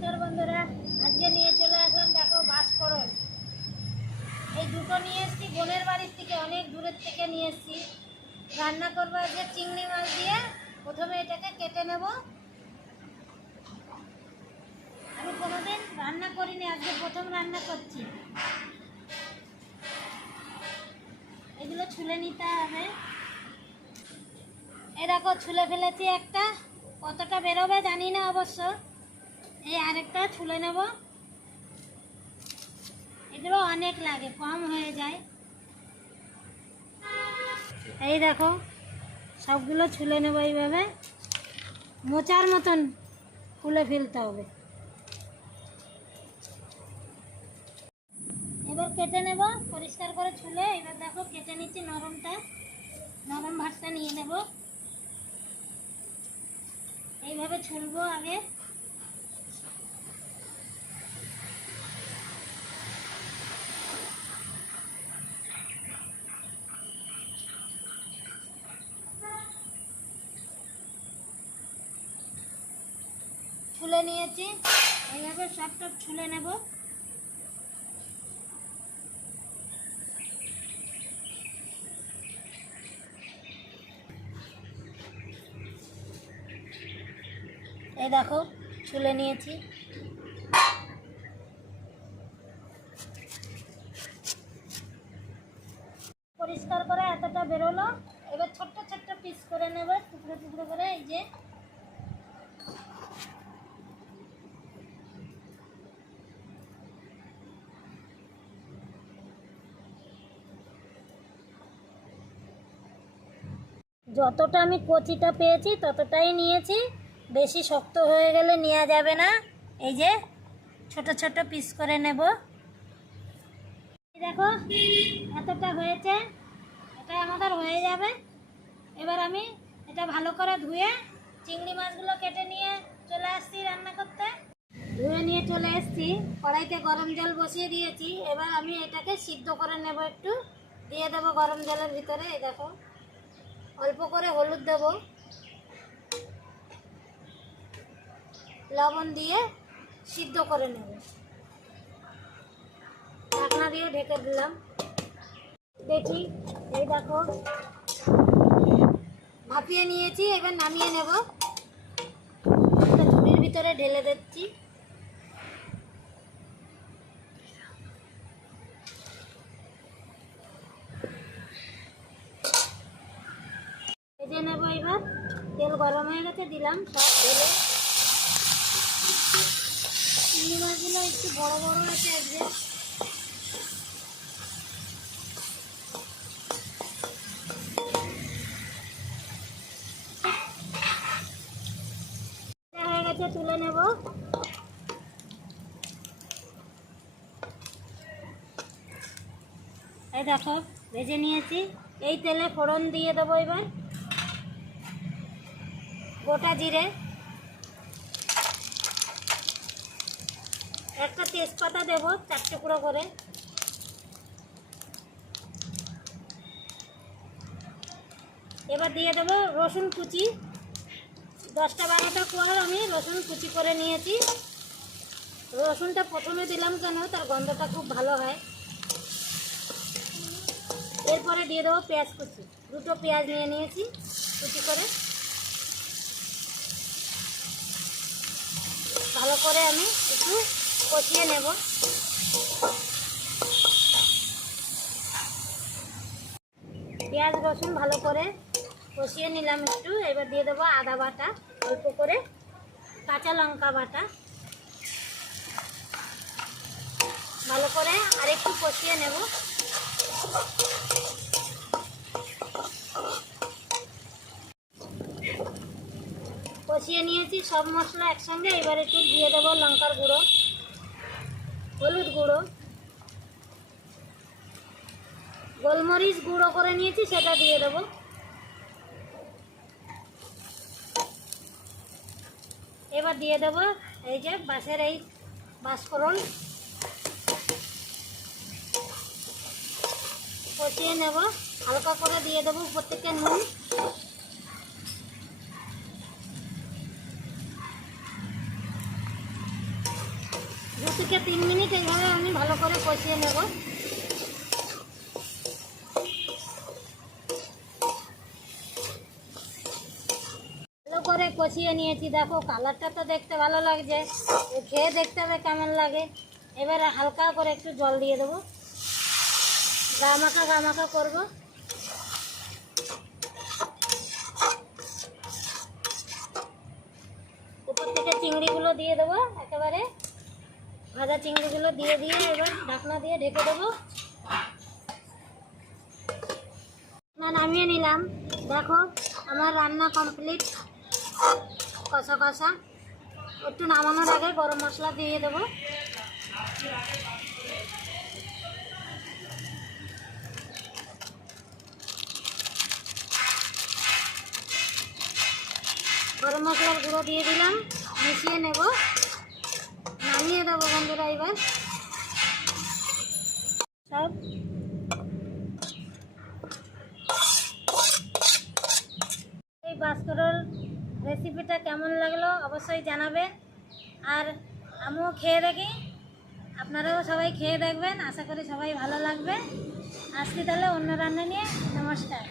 নমস্কার বন্ধুরা। আজকে নিয়ে চলে আসলাম, দেখো বাঁশকরণ এই দুটো নিয়ে এসেছি, বোনের বাড়ির থেকে, অনেক দূরের থেকে নিয়ে এসেছি। রান্না করব আজকে চিংড়ি মাছ দিয়ে। প্রথমে এটাকে কেটে নেব। আমি কোনোদিন রান্না করিনি, আজকে প্রথম রান্না করছি। এগুলো ছুলে নিতে হবে। এই দেখো, ছুলে ফেলেছি একটা। কতটা বেরোবে জানি না অবশ্য। এই আরেকটা ছুলে নেব। এগুলো অনেক লাগে, কম হয়ে যায়। এই দেখো, সবগুলো ছুলে নেব এইভাবে। মোচার মতন খুলে ফেলতে হবে। এবার কেটে নেব, পরিষ্কার করে ছুলে। এবার দেখো, কেটে নিচ্ছি নরমটা। নরম ভাতটা নিয়ে নেব। এইভাবে ছুলবো আগে। ছুলে নিয়েছি। এইভাবে সবটা ছুলে নেব। এই দেখো, ছুলে নিয়েছি। পরিষ্কার করে এতটা বেরোলো। এবার ছোট্ট ছোট্ট পিস করে নেবে, টুকরো টুকরো করে, এই যে। যতটা আমি কচিটা পেয়েছি, ততটাই নিয়েছি। বেশি শক্ত হয়ে গেলে নেওয়া যাবে না। এই যে, ছোট ছোট পিস করে নেব। দেখো, এতটা হয়েছে। এটা আমাদের হয়ে যাবে। এবার আমি এটা ভালো করে ধুয়ে চিংড়ি মাছগুলো কেটে নিয়ে চলে আসছি রান্না করতে। ধুয়ে নিয়ে চলে এসেছি। কড়াইতে গরম জল বসিয়ে দিয়েছি। এবার আমি এটাকে সিদ্ধ করে নেব একটু। দিয়ে দেবো গরম জলের ভিতরে, এই দেখো। অল্প করে হলুদ দেব। লবণ দিয়ে সিদ্ধ করে নেব। ঢাকনা দিয়ে ঢেকে দিলাম। দেখি, এই দেখো। ভাপিয়ে নিয়েছি, এবার নামিয়ে নেব। ভিতরে ঢেলে দিচ্ছি। ভেজে নেব এবার। তেল গরম হয়ে গেছে, দিলাম সব ঢেলে চিংড়ি মাছগুলো একটু বড় বড় আছে আজকে। হয়ে গেছে, তুলে নেব। এই দেখো, ভেজে নিয়েছি। এই তেলে ফোড়ন দিয়ে দেবো এবার। গোটা জিরে, একটা তেজপাতা দেব চার টুকরো করে। এবার দিয়ে দেবো রসুন কুচি। দশটা বারোটা পর আমি রসুন কুচি করে নিয়েছি। রসুনটা প্রথমে দিলাম কেন? তার গন্ধটা খুব ভালো হয়। এরপরে দিয়ে দেবো পেঁয়াজ কুচি। দুটো পেঁয়াজ নিয়ে নিয়েছি কুচি করে। করে আমি একটু কষিয়ে নেব। পেঁয়াজ, রসুন ভালো করে কষিয়ে নিলাম একটু। এবার দিয়ে দেবো আদা বাটা, অল্প করে কাঁচা লঙ্কা বাটা। ভালো করে আরেকটু কষিয়ে নেব। কষিয়ে নিয়েছি, সব মশলা একসঙ্গে। এবার একটু দিয়ে দেবো লঙ্কার গুঁড়ো, হলুদ গুঁড়ো। গোলমরিচ গুঁড়ো করে নিয়েছি, সেটা দিয়ে দেবো। এবার দিয়ে দেবো এই যে বাঁশের এই বাঁশফোড়ন। কষিয়ে নেব, হালকা করে দিয়ে দেবো প্রত্যেকটা নুন। থেকে তিন মিনিট এইভাবে আমি ভালো করে কষিয়ে নেব। ভালো করে কষিয়ে নিয়েছি, দেখো কালারটা তো দেখতে ভালো লাগছে। খেয়ে দেখতে হবে কেমন লাগে। এবারে হালকা করে একটু জল দিয়ে দেবো। গামাখা গামাখা করব। উপর থেকে চিংড়িগুলো দিয়ে দেবো একেবারে। ভাজা চিংড়িগুলো দিয়ে দিয়ে এবার ঢাকনা দিয়ে ঢেকে দেবো। না, নামিয়ে নিলাম। দেখো, আমার রান্না কমপ্লিট কষা কষা। একটু নামানোর আগে গরম মশলা দিয়ে দেবো। গরম মশলার গুঁড়ো দিয়ে দিলাম। মিশিয়ে নেব। দেবো বন্ধুরা এবার। সব। এই বাস্করল রেসিপিটা কেমন লাগল অবশ্যই জানাবে। আর আমিও খেয়ে দেখি। আপনারাও সবাই খেয়ে দেখবেন। আশা করি সবাই ভালো লাগবে। আজকে তাহলে অন্য রান্না নিয়ে নমস্কার।